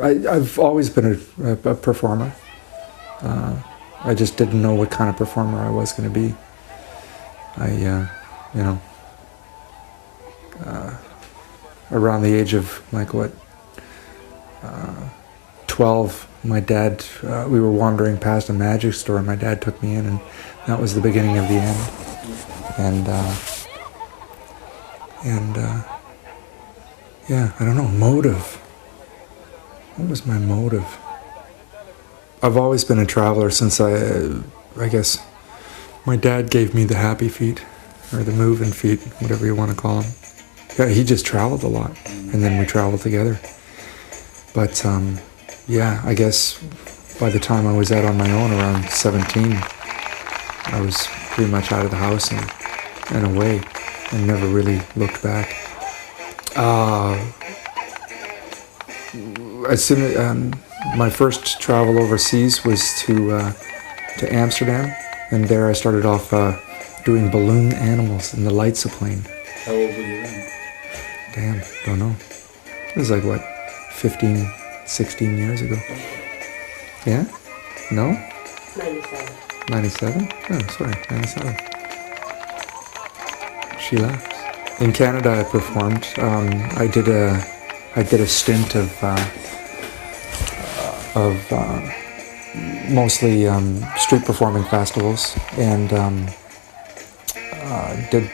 I've always been a performer. I just didn't know what kind of performer I was going to be. Around the age of 12, my dad, we were wandering past a magic store and my dad took me in, and that was the beginning of the end. Yeah, I don't know, motive. What was my motive? I've always been a traveler since I guess my dad gave me the happy feet, or the moving feet, whatever you want to call them. Yeah, he just traveled a lot, and then we traveled together. But yeah, I guess by the time I was out on my own, around 17, I was pretty much out of the house and away, and never really looked back. As soon as my first travel overseas was to Amsterdam, and there I started off doing balloon animals in the Leidseplane. How old were you then? Damn, don't know. It was 15, 16 years ago. Yeah? No? 97. 97? Oh, sorry, 97. She laughs. In Canada, I performed. I did a stint of mostly street performing festivals, and did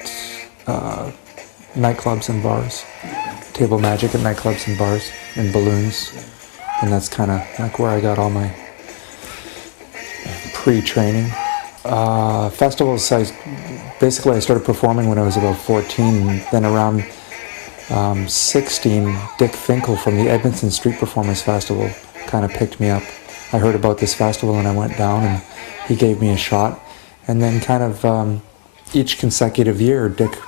nightclubs and bars, table magic at nightclubs and bars, and balloons, and that's kind of where I got all my pre-training. Festivals, I started performing when I was about 14, and then around 16, Dick Finkel from the Edmonton Street Performers Festival kind of picked me up. I heard about this festival and I went down, and he gave me a shot, and then kind of each consecutive year Dick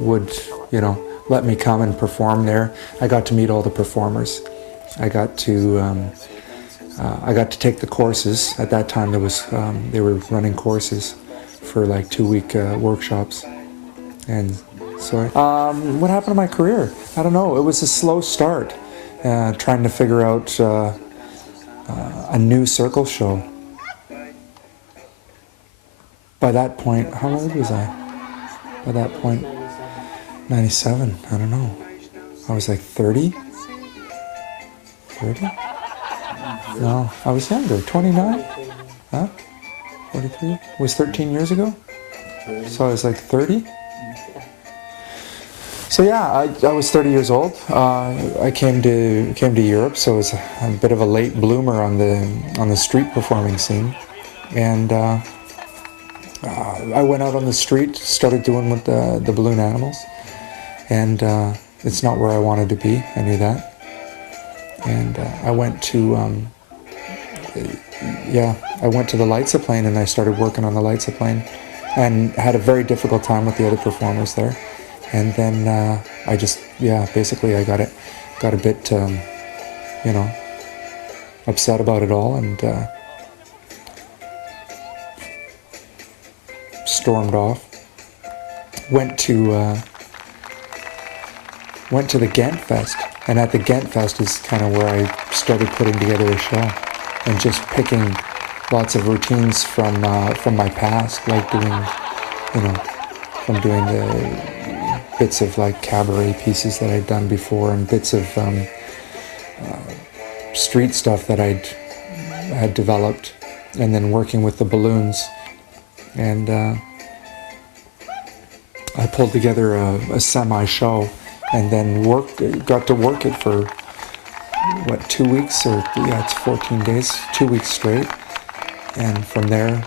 would, let me come and perform there. I got to meet all the performers. I got to take the courses. At that time, they were running courses for 2-week workshops. And so, what happened to my career? I don't know. It was a slow start, trying to figure out a new circle show. By that point, how old was I? By that point, 97. I don't know. I was 30? 30? No, I was younger, 29? Huh? 43? It was 13 years ago? So I was 30? So yeah, I was 30 years old. I came to Europe, so I was a bit of a late bloomer on the street performing scene. And I went out on the street, started doing with the balloon animals. And it's not where I wanted to be, I knew that. And I went to the Leidseplane, and I started working on the Leidseplane, and had a very difficult time with the other performers there. And then I got a bit upset about it all, and stormed off. Went to the Ghent Fest, and at the Ghent Fest is kind of where I started putting together a show, and just picking lots of routines from my past, doing the bits of cabaret pieces that I'd done before, and bits of street stuff that had developed, and then working with the balloons, and I pulled together a semi-show, and then got to work it for 2 weeks, or it's 14 days, 2 weeks straight, and from there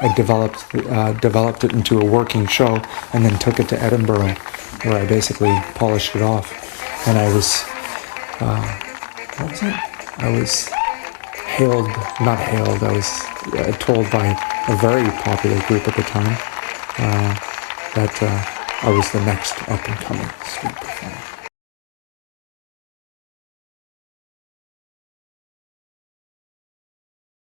I developed it into a working show, and then took it to Edinburgh, where I basically polished it off. And I was told by a very popular group at the time that I was the next up and coming street performer.